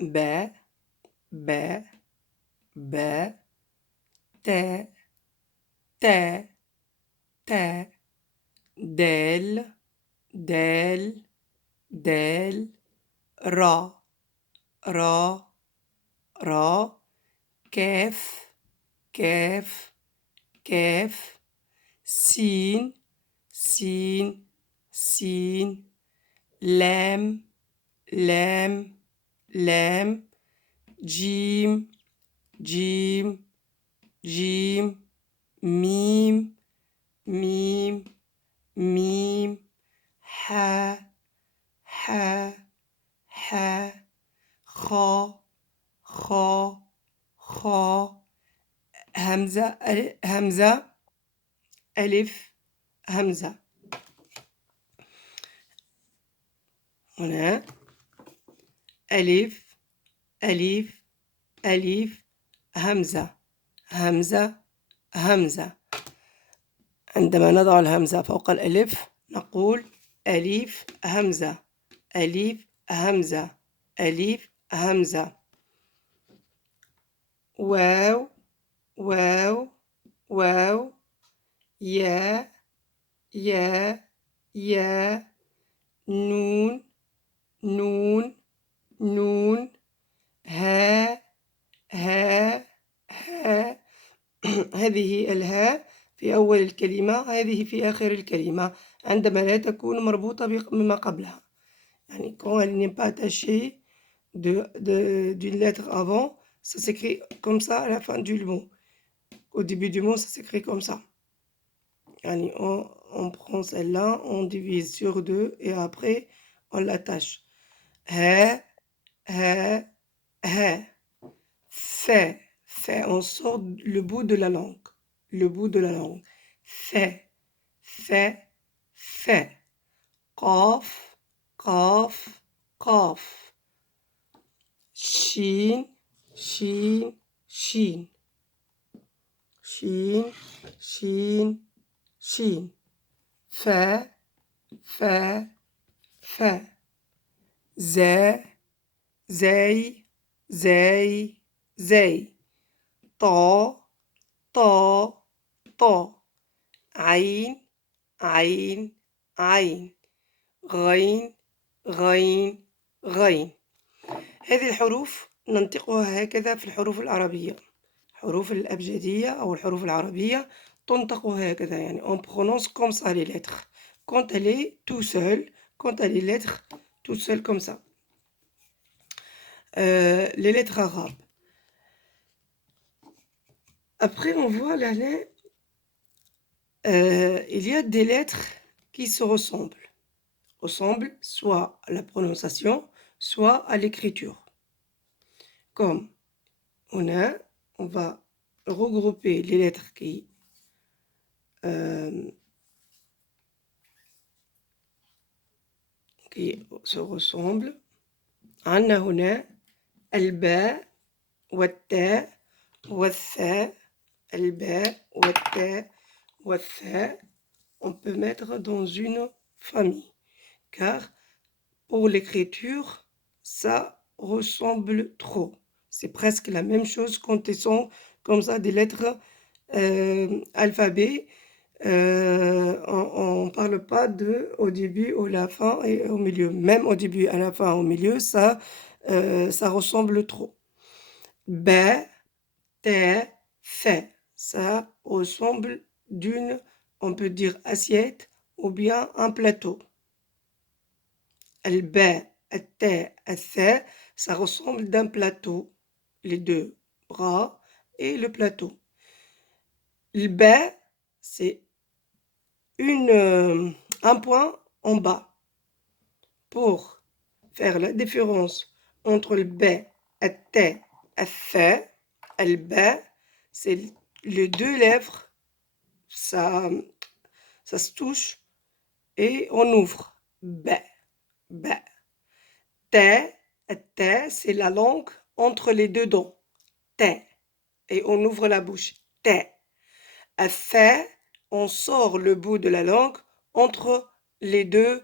باء باء باء تاء تاء تاء دال دال دال را را را كاف كاف كاف سين سين سين لام لام لام جيم جيم جيم ميم ميم ميم حا حا حا خا خا خا همزة همزة ألف همزة هنا ألف ألف ألف همزة همزة همزة عندما نضع الهمزة فوق الألف نقول ألف همزة ألف همزة ألف همزة واو واو واو يا يا يا نون نون نون ها ها ها هذه الهاء في أول الكلمة، هذه في آخر الكلمة عندما لا تكون مربوطة بما قبلها. يعني quand elle n'est pas attachée d'une lettre avant, ça s'écrit comme ça à la fin du mot. Au début du mot, ça s'écrit comme ça. Yani on prend celle-là, on divise sur 2 et après on l'attache. Ha, ha, ha. Fait, fait, on sort le bout de la langue. Le bout de la langue. Fait, fait, fait. Qaf, qaf, qaf. Shin, shin, shin. Shin, shin, shin. Fa, fa, fa. Za, zay, zay, زي طا طا طا عين عين عين غين غين غين هذه الحروف ننطقها هكذا في الحروف العربية الحروف الأبجدية أو الحروف العربية تنطق هكذا يعني on prononce comme ça les lettres quand elle est tout seul quand elle est lettres tout seul comme ça les lettres arabes. Après, on voit la lettre, il y a des lettres qui se ressemblent soit à la prononciation, soit à l'écriture. Comme on va regrouper les lettres qui se ressemblent. عندنا هنا الباء والتاء والثاء الباء والتاء والثاء. On peut mettre dans une famille car pour l'écriture ça ressemble trop, c'est presque la même chose quand ils sont comme ça des lettres alphabet. On parle pas de au début, à la fin et au milieu. Même au début, à la fin, au milieu, ça ressemble trop. Ba, ta, fa. Ça ressemble d'une, on peut dire assiette ou bien un plateau. Al-ba, at-ta, at-tha, ça ressemble d'un plateau. Les deux bras et le plateau. Le ba, c'est un point en bas. Pour faire la différence entre le ba, at-ta, at-tha, al-ba, c'est les deux lèvres, ça se touche et on ouvre. Ba, ba. Ta, at-ta, c'est la langue entre les deux dents. Ta. Et on ouvre la bouche. Ta. At-tha, on sort le bout de la langue entre les deux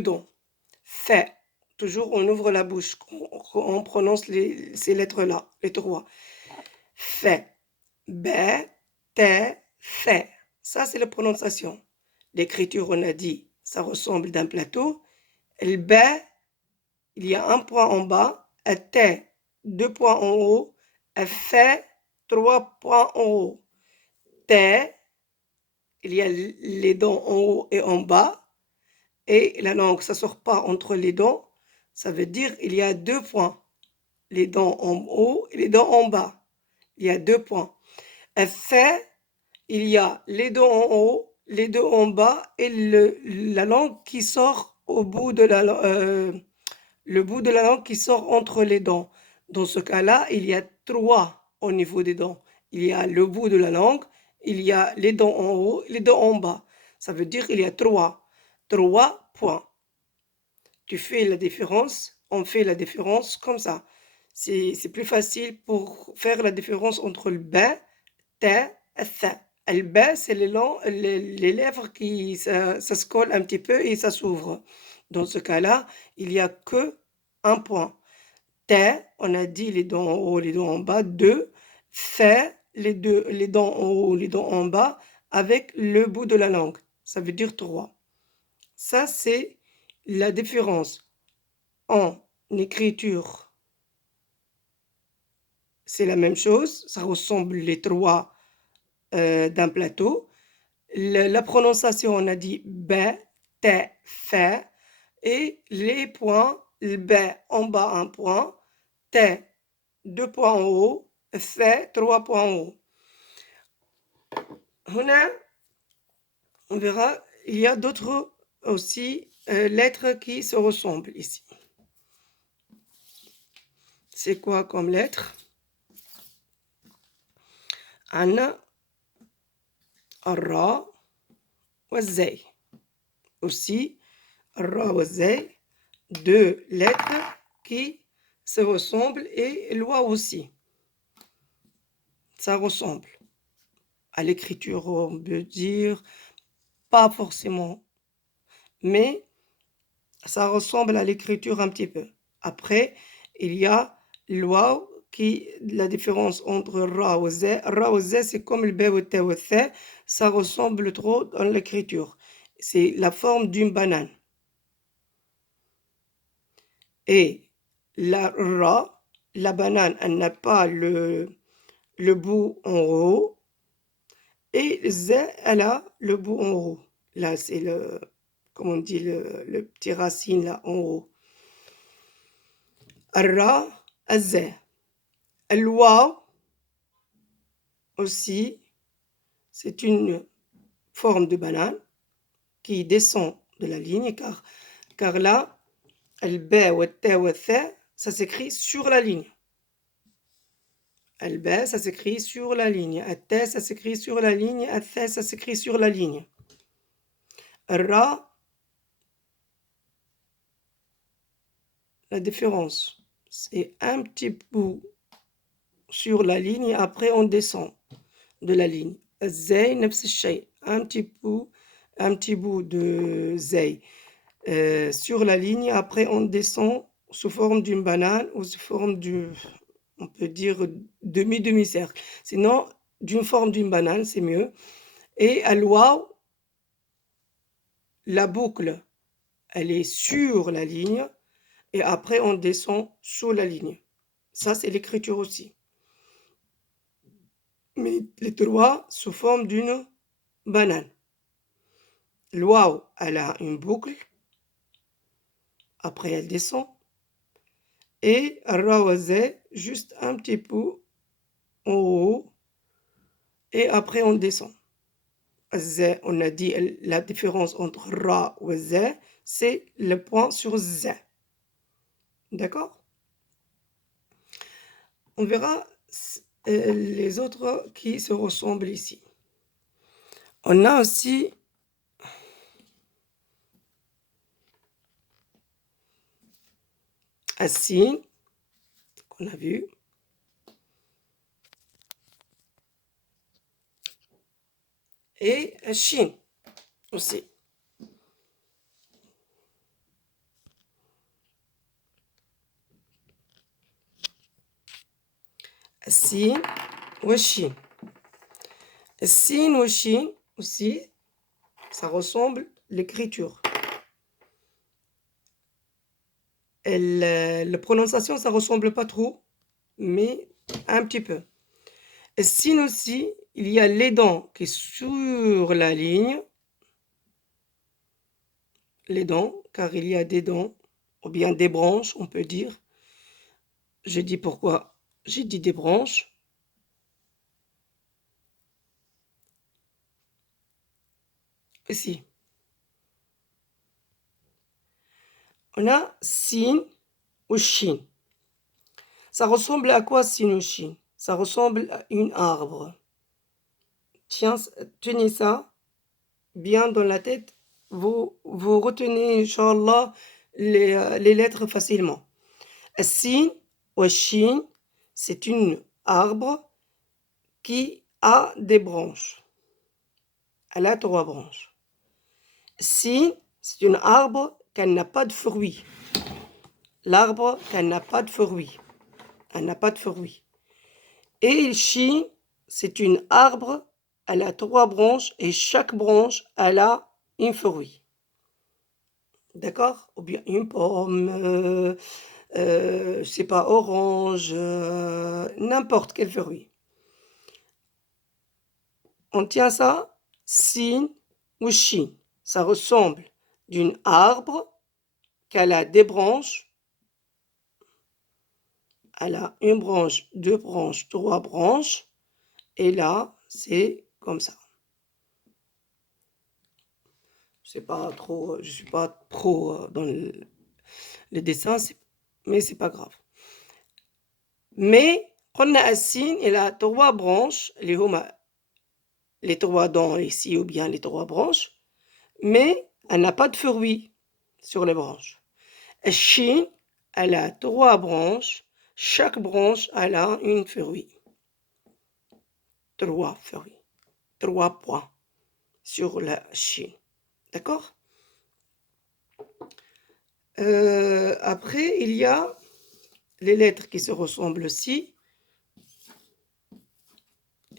dents. Fa. toujours on ouvre la bouche, on prononce ces lettres-là, les trois. Fait, bé, té, fait. Ça, c'est la prononciation. L'écriture, on a dit, ça ressemble d'un plateau. Le bé, il y a un point en bas. Le té, 2 points en haut. Le fait, 3 points en haut. Té, il y a les dents en haut et en bas. Et la langue, ça ne sort pas entre les dents. Ça veut dire il y a 2 points. Les dents en haut et les dents en bas. Il y a 2 points. Le fait, il y a les dents en haut, les deux en bas et la langue qui sort au bout de le bout de la langue qui sort entre les dents. Dans ce cas-là, il y a 3 au niveau des dents. Il y a le bout de la langue, il y a les dents en haut, les dents en bas. Ça veut dire qu'il y a 3 points. Tu fais la différence, on fait la différence comme ça. C'est plus facile pour faire la différence entre le b, t et th. Le b, c'est les lèvres qui ça se colle un petit peu et ça s'ouvre. Dans ce cas-là, il n'y a que un point. T, on a dit les dents en haut, les dents en bas. 2, th, les dents en haut, les dents en bas, avec le bout de la langue. Ça veut dire 3. Ça, c'est la différence en écriture. C'est la même chose, ça ressemble les 3 d'un plateau. La prononciation, on a dit b, t, f, et les points, le b en bas un point, t 2 points en haut, f 3 points en haut. On verra, il y a d'autres aussi lettres qui se ressemblent ici. C'est quoi comme lettre? Anna, Ra, Wazay. Aussi, Ra, Wazay, 2 lettres qui se ressemblent et Loi aussi. Ça ressemble. À l'écriture, on peut dire pas forcément, mais ça ressemble à l'écriture un petit peu. Après, il y a Loi qui, la différence entre Ra ou Z. Ra ou Z, c'est comme le B ou T ou Th, ça ressemble trop dans l'écriture. C'est la forme d'une banane. Et la Ra, la banane, elle n'a pas le bout en haut. Et Z, elle a le bout en haut. Là, c'est le, comment on dit, le petit racine là en haut. Ra, Z. Al-Waw aussi, c'est une forme de banane qui descend de la ligne car là, al-B ou al-T ou al-Th, ça s'écrit sur la ligne. Al-B, ça s'écrit sur la ligne. Al-T, ça s'écrit sur la ligne. Al-Th, ça s'écrit sur la ligne. Ra, la différence, c'est un petit bout sur la ligne et après on descend de la ligne. Zay, nefs shay, un petit bout de zay sur la ligne, après on descend sous forme d'une banane ou sous forme on peut dire demi-cercle. Sinon, d'une forme d'une banane, c'est mieux. Et à l'ouaw, la boucle, elle est sur la ligne et après on descend sous la ligne. Ça, c'est l'écriture aussi. Mais les trois sous forme d'une banane. L'ouaw, elle a une boucle. Après, elle descend. Et Rawazé, juste un petit peu en haut. Et après, on descend. Z, on a dit la différence entre Ra ou Z, c'est le point sur Z. D'accord? On verra les autres qui se ressemblent ici. On a aussi un signe qu'on a vu. Et un shin aussi. السين والشين. السين والشين aussi, ça ressemble l'écriture. La prononciation, ça ressemble pas trop, mais un petit peu. Sin aussi, il y a les dents qui sont sur la ligne. Les dents, car il y a des dents, ou bien des branches, on peut dire. Je dis pourquoi j'ai dit des branches. Ici. On a sin ou shin. Ça ressemble à quoi sin ou shin? Ça ressemble à un arbre. Tiens, tenez ça bien dans la tête. Vous retenez, Inch'Allah, les lettres facilement. Sin ou shin, c'est un arbre qui a des branches. Elle a 3 branches. Sin, c'est un arbre qui n'a pas de fruits. L'arbre qui n'a pas de fruits. Elle n'a pas de fruits. Et shin, c'est un arbre, elle a 3 branches et chaque branche, elle a un fruit. D'accord? Ou bien une pomme, je sais pas, orange, n'importe quel fruit. On tient ça, sin ou shin. Ça ressemble d'un arbre qu'elle a des branches. Elle a une branche, 2 branches, 3 branches. Et là, c'est comme ça. Je suis pas trop dans le dessin, mais c'est pas grave. Mais, قلنا السين, il a 3 branches, les 3 dents ici, ou bien les 3 branches, mais elle n'a pas de fruits sur les branches. الشين, elle a 3 branches, chaque branche, elle a une fruit. 3 fruits, 3 points sur la chine. D'accord? Après, il y a les lettres qui se ressemblent aussi.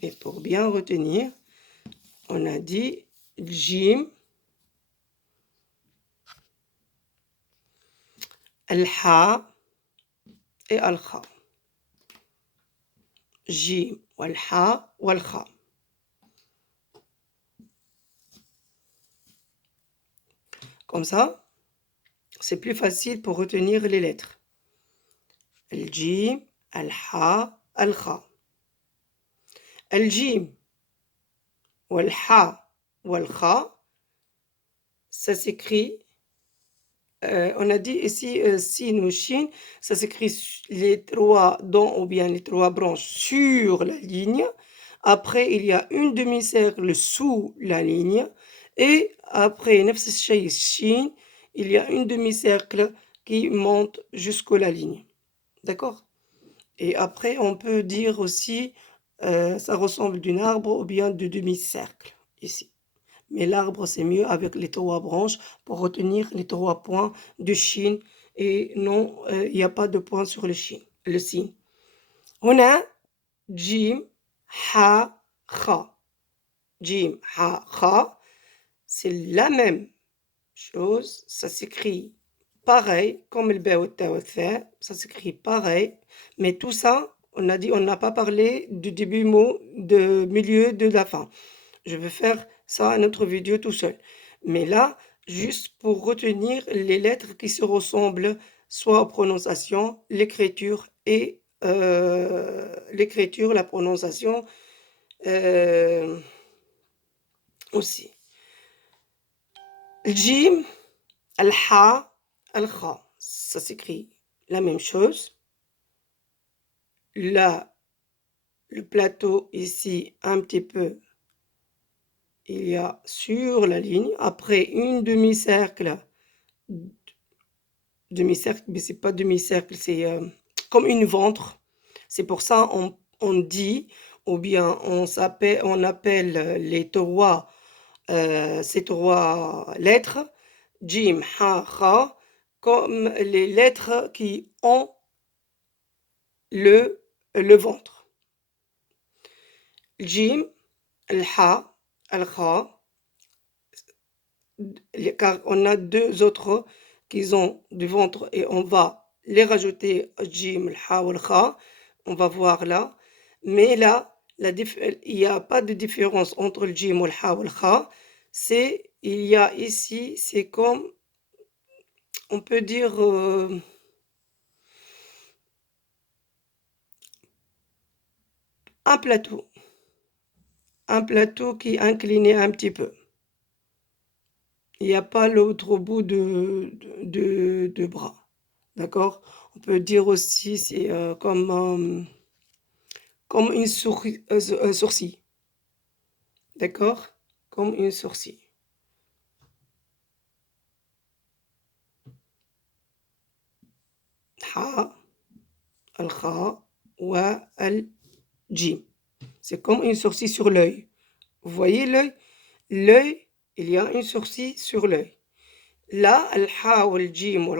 Et pour bien retenir, on a dit Jim, Al-Ha et Al-Kha. Jim, Al-Ha ou Al-Kha. Comme ça, c'est plus facile pour retenir les lettres. Al-Jim, Al-Ha, Al-Kha. Al-Jim, Al-Ha ou Al-Kha, ça s'écrit, on a dit ici sin ou shin, ça s'écrit les 3 dents ou bien les 3 branches sur la ligne. Après, il y a une demi-cercle sous la ligne. Et après, نفس الشيء shin, il y a une demi-cercle qui monte jusqu'à la ligne. D'accord? Et après, on peut dire aussi, ça ressemble d'un arbre ou bien de demi-cercle, ici. Mais l'arbre, c'est mieux avec les 3 branches pour retenir les 3 points de shin. Et non, il n'y a pas de point sur le shin, le sin. On a jim, ha, kha. Jim, ha, kha. C'est la même chose. Ça s'écrit pareil, comme le ba ou ta ou tha. Ça s'écrit pareil. Mais tout ça, on a dit, on n'a pas parlé du début mot, de milieu, de la fin. Je vais faire ça à notre vidéo tout seul. Mais là, juste pour retenir les lettres qui se ressemblent, soit en prononciation, l'écriture et l'écriture, la prononciation aussi. Jim, al-ha, al-kha, ça s'écrit la même chose. Là, le plateau ici, un petit peu, il y a sur la ligne, après une demi-cercle, mais c'est pas demi-cercle, c'est comme une ventre. C'est pour ça on dit, ou bien on appelle ces 3 lettres, Jim, Ha, Kha, comme les lettres qui ont le ventre. Jim, Ha, Kha, car on a deux autres qui ont du ventre et on va les rajouter Jim, Ha ou Kha. On va voir là. Mais là, il n'y a pas de différence entre le Jim ou le Ha ou le Kha. Il y a ici, c'est comme, on peut dire, un plateau. Un plateau qui est incliné un petit peu. Il n'y a pas l'autre bout de bras. D'accord? On peut dire aussi, c'est comme une sourcil. D'accord? Comme une sourcil. Ha, al-kha, wa al-jim. C'est comme une sourcil sur l'œil. Vous voyez l'œil? L'œil, il y a une sourcil sur l'œil. Là, الحاء والجيم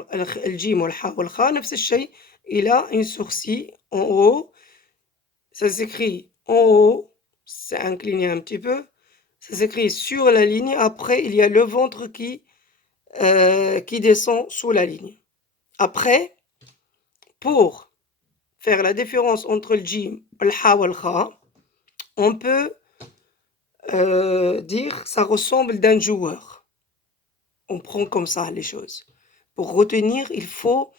الجيم والحاء والخاء نفس الشيء. Il a une sourcil en haut. Ça s'écrit en haut. C'est incliné un petit peu. Ça s'écrit sur la ligne. Après, il y a le ventre qui descend sous la ligne. Après, pour faire la différence entre le jim, le ha ou le kha, on peut dire ça ressemble d'un joueur. On prend comme ça les choses. Pour retenir, il faut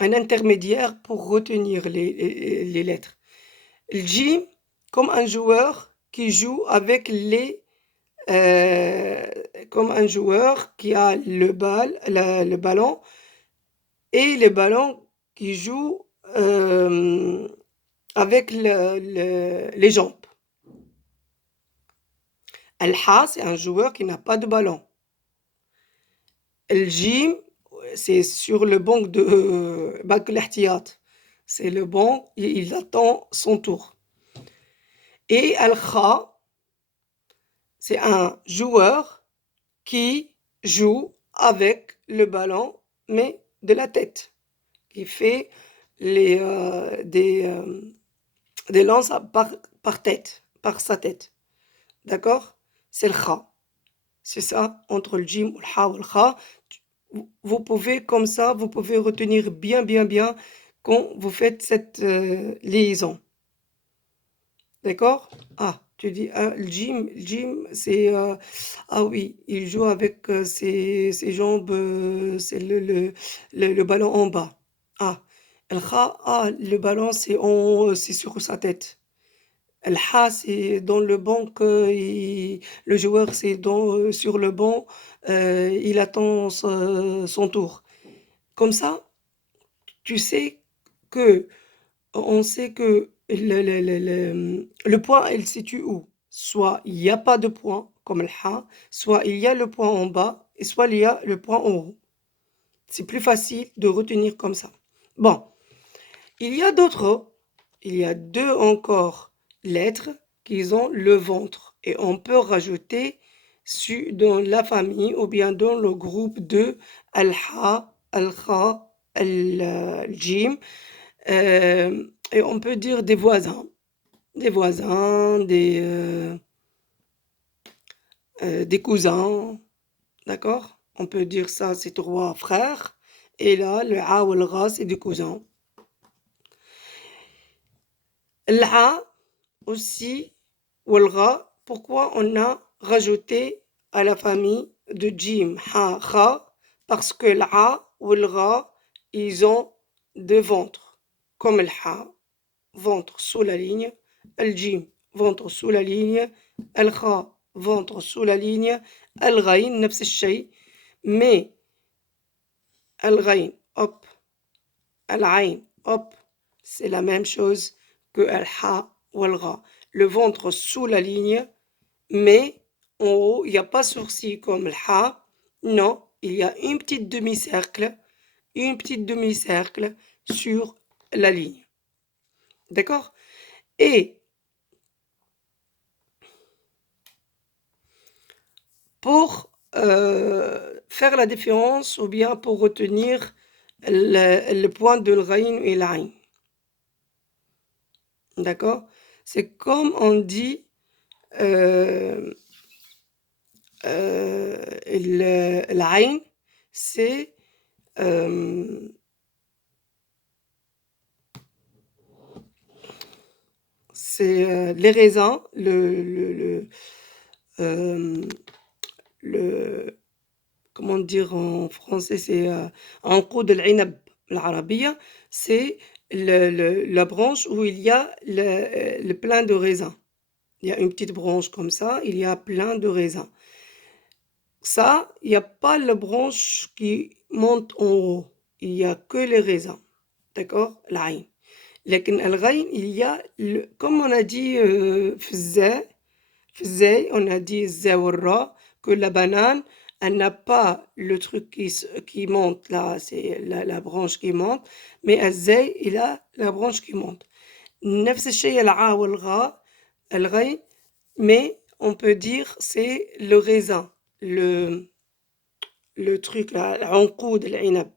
un intermédiaire pour retenir les lettres. Le jim, comme un joueur qui joue avec comme un joueur qui a le ballon et les ballons qui jouent avec les jambes. Al-Ha, c'est un joueur qui n'a pas de ballon. Le Jim, c'est sur le banc de Bak al-Ihtiyat. C'est le banc, il attend son tour. Et Al-Kha, c'est un joueur qui joue avec le ballon, mais de la tête, qui fait des lances par tête, par sa tête. D'accord? C'est le Kha. C'est ça, entre le Jim, le Ha ou le Kha. Vous pouvez, comme ça, vous pouvez retenir bien quand vous faites cette liaison. D'accord? Ah, tu dis, ah, le gym, c'est... ah oui, il joue avec ses jambes, c'est le ballon en bas. Ah, le ballon, c'est sur sa tête. El Ha, c'est dans le banc, le joueur, c'est sur le banc, il attend son tour. Comme ça, tu sais que on sait que le point, il se situe où? Soit il n'y a pas de point, comme le Ha, soit il y a le point en bas, et soit il y a le point en haut. C'est plus facile de retenir comme ça. Bon, il y a d'autres, il y a deux encore lettres qui ont le ventre, et on peut rajouter dans la famille ou bien dans le groupe de Al-Ha, Al-Kha, Al-Jim. Et on peut dire des voisins, des cousins, d'accord? On peut dire ça, c'est trois frères. Et là, le A ou le Ra, c'est des cousins. L'A aussi, ou le Ra, pourquoi on a rajouté à la famille de Jim, Ha, Kha? Parce que l'A ou le Ra, ils ont deux ventres, comme le Ha, ventre sous la ligne, al-jim, ventre sous la ligne, al-kha, ventre sous la ligne, al-ghain, نفس الشيء, mais al-ghain, hop, al-ain, hop, c'est la même chose que al-ha ou al-gha. Le ventre sous la ligne, mais en haut, il n'y a pas sourcil comme le ha, non, il y a une petite demi-cercle sur la ligne. D'accord? Et pour faire la différence ou bien pour retenir le point de l'ghain et l'ain. D'accord? C'est comme on dit العين c'est euh, les raisins, euh, le comment dire en français, c'est عنقود العنب بالعربية, c'est la branche où il y a le plein de raisins. Il y a une petite branche comme ça, il y a plein de raisins. Ça, il n'y a pas la branche qui monte en haut, il n'y a que les raisins. D'accord? العين. لكن الغين, il y a, comme on a dit في الزاي, on a dit الزا والراء, que la banane, elle n'a pas le truc qui monte là, c'est la branche qui monte, mais الزاي, il a la branche qui monte. نفس الشيء العا والغاء, الغين, mais on peut dire c'est le raisin, le truc là, العنقود العنب.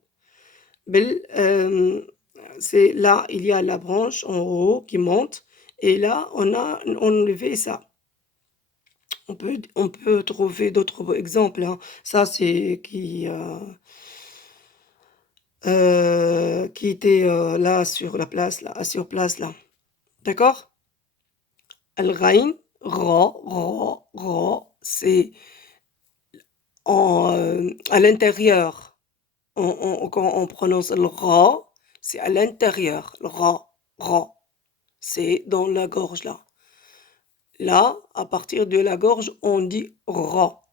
C'est là, il y a la branche en haut qui monte, et là, on a enlevé ça. On peut trouver d'autres exemples, hein. Ça, c'est qui était là sur la place, là, sur place, là. D'accord? Al-Ghain, Ra, c'est à l'intérieur. Quand on prononce le Ra, c'est à l'intérieur. Le Ra, c'est dans la gorge, là. Là, à partir de la gorge, on dit Ra.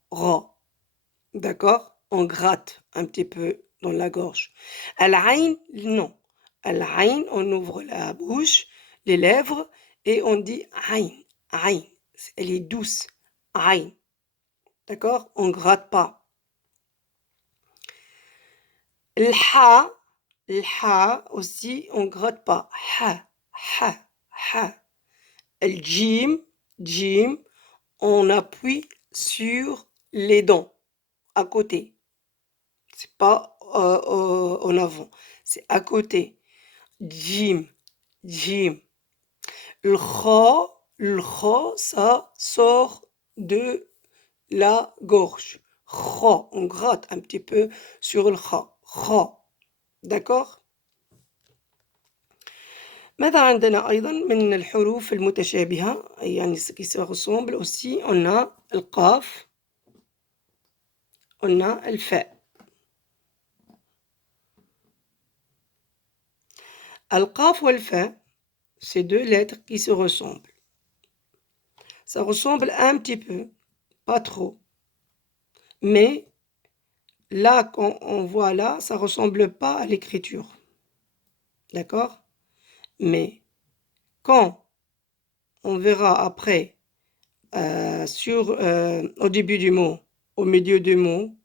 D'accord? On gratte un petit peu dans la gorge. Al-Ain, non. Al-Ain, on ouvre la bouche, les lèvres, et on dit Ain. Ain. Elle est douce. Ain. D'accord? On gratte pas. Ha aussi, on gratte pas. Ha. Jim, on appuie sur les dents, à côté. C'est pas en avant, c'est à côté. Jim. Le kha, ça sort de la gorge. Kha, on gratte un petit peu sur le kha. D'accord? ماذا عندنا أيضا من الحروف المتشابهة يعني qui se ressemble aussi on a القاف on a الفاء. القاف والفاء, c'est deux lettres qui se ressemblent. Ça ressemble un petit peu, pas trop. Mais là, quand on voit là, ça ressemble pas à l'écriture. D'accord? Mais quand on verra après au début du mot, au milieu du mot,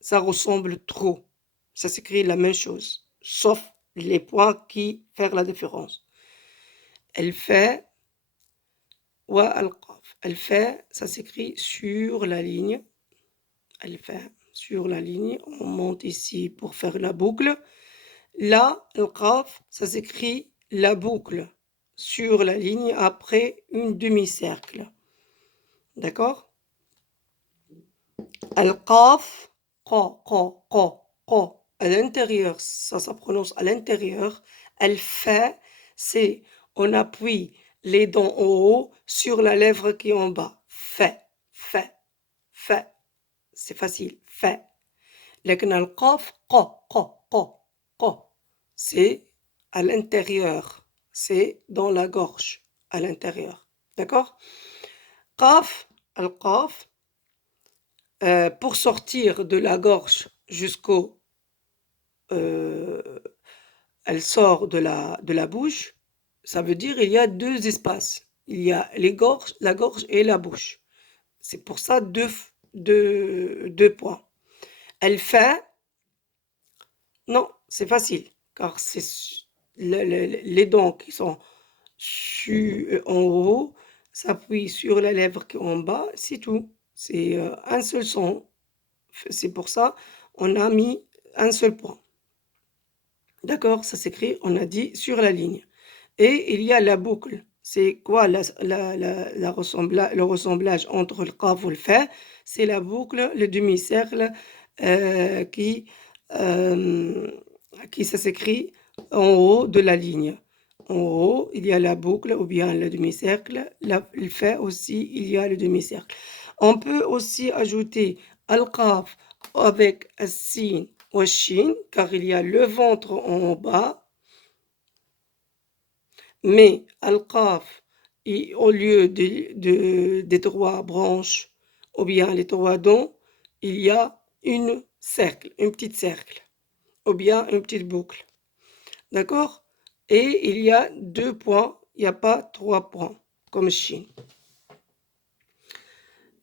ça ressemble trop. Ça s'écrit la même chose, sauf les points qui font la différence. Elle fait Elle fait, ça s'écrit sur la ligne. Elle fait sur la ligne. On monte ici pour faire la boucle. Là, le qaf, ça s'écrit la boucle sur la ligne après une demi-cercle. D'accord? Al-qaf, qa. À l'intérieur, ça prononce à l'intérieur. Elle fait, c'est on appuie les dents en haut sur la lèvre qui est en bas. Fait. C'est facile. Fait. لكن القاف ق. C'est à l'intérieur. C'est dans la gorge. À l'intérieur. D'accord? Qaf, al-qaf, pour sortir de la gorge jusqu'au... elle sort de la bouche, ça veut dire il y a deux espaces. Il y a la gorge et la bouche. C'est pour ça deux points. Elle fait... Non, c'est facile, car c'est les dents qui sont en haut s'appuient sur la lèvre qui est en bas, c'est tout. C'est un seul son. C'est pour ça on a mis un seul point. D'accord, ça s'écrit, on a dit, sur la ligne. Et il y a la boucle. c'est quoi le ressemblage entre le qaf ou le fa? C'est la boucle, le demi-cercle euh, qui, euh, ça s'écrit en haut de la ligne. En haut, il y a la boucle ou bien le demi-cercle. Le fa aussi, il y a le demi-cercle. On peut aussi ajouter al-qaf avec al-sin ou al-shin, car il y a le ventre en bas. Mais al-qaf, au lieu des trois branches ou bien les trois dents, il y a une petite cercle ou bien une petite boucle. D'accord? Et il y a 2 points, il n'y a pas 3 points comme Chine.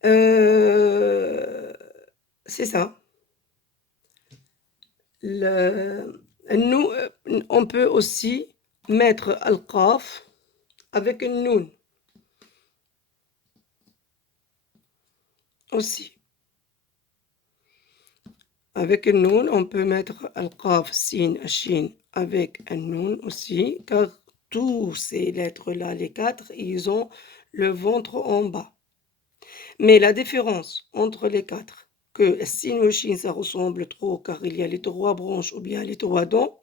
Euh, c'est ça. Nous, on peut aussi mettre al-qaf avec une noun aussi. Avec une noun, on peut mettre al-qaf, sin, shin avec un noun aussi, car tous ces lettres-là, les 4, ils ont le ventre en bas. Mais la différence entre les 4, que sin ou shin, ça ressemble trop, car il y a les 3 branches ou bien les 3 dents.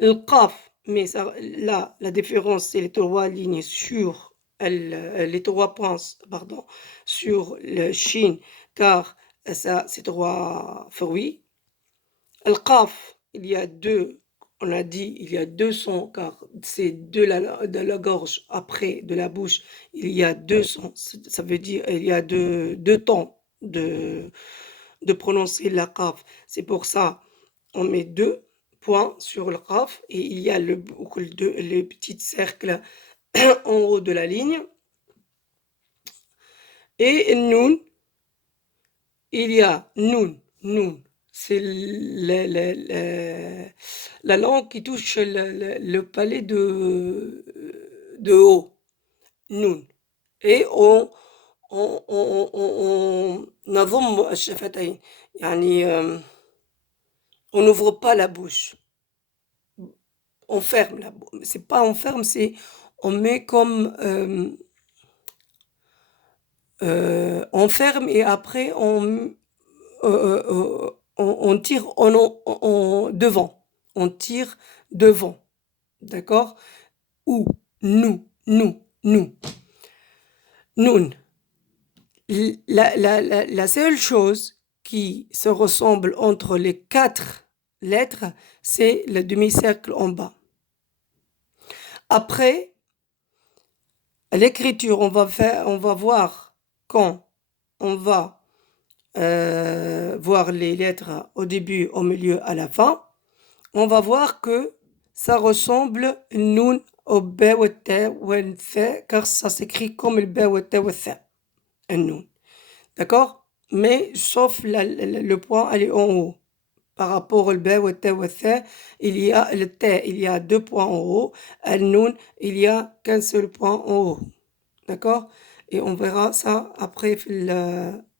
Le qaf, mais ça, là, la différence, c'est les 3 lignes sur les 3 points, pardon, sur le shin, car ça, c'est 3 fruits. Le qaf, il y a 2, on a dit, il y a 2 sons, car c'est de la gorge, après, de la bouche, il y a 2 sons. Ça veut dire, il y a deux temps de prononcer la qaf. C'est pour ça, on met 2 points sur le qaf, et il y a le petit cercle en haut de la ligne. Et noun, il y a noun. C'est la langue qui touche le palais de haut, noun. Et on نضم الشفتين يعني on n'ouvre pas la bouche, on ferme la bouche. C'est pas on ferme, c'est on met comme on ferme et après on tire devant. On tire devant. D'accord? Ou, nous. Noun. La seule chose qui se ressemble entre les 4 lettres, c'est le demi-cercle en bas. Après, l'écriture, on va voir quand on va voir les lettres au début, au milieu, à la fin. On va voir que ça ressemble noun au ba ou ta ou tha, car ça s'écrit comme le ba ou ta ou tha, un noun. D'accord? Mais sauf le point, elle est en haut. Par rapport au ba ou ta ou tha, il y a le ta, il y a 2 points en haut. Le noun, il y a qu'un seul point en haut. D'accord? Et on verra ça après.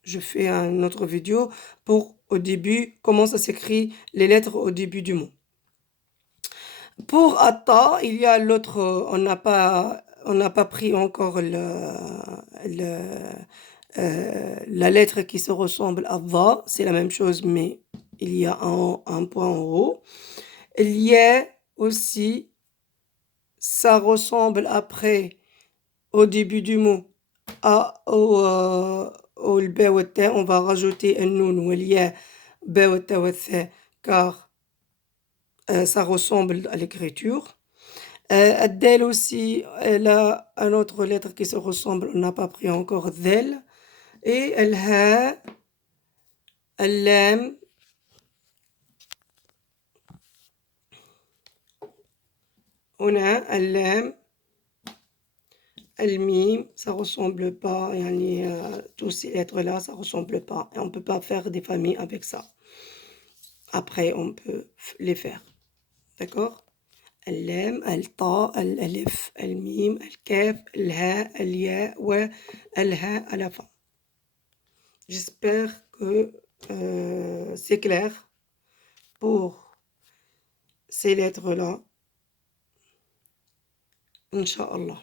Je fais une autre vidéo pour au début, comment ça s'écrit les lettres au début du mot. Pour atta, il y a l'autre, on n'a pas pris encore la lettre qui se ressemble à va, c'est la même chose, mais il y a un point en haut. Il y a aussi, ça ressemble après, au début du mot, au ba ou ta, on va rajouter un noun ou il y a ba ou ta ou tha, car ça ressemble à l'écriture. Adèle aussi, elle a une autre lettre qui se ressemble, on n'a pas pris encore Del. Et elle a, Lam, on a Lam, Al-Mim, ça ressemble pas, yani, tous ces lettres-là, ça ressemble pas. Et on peut pas faire des familles avec ça. Après, on peut les faire. D'accord? اللام الطاء الألف الميم الكاف الهاء الياء والهاء à la fin. J'espère que c'est clair pour ces lettres-là. Inch'Allah.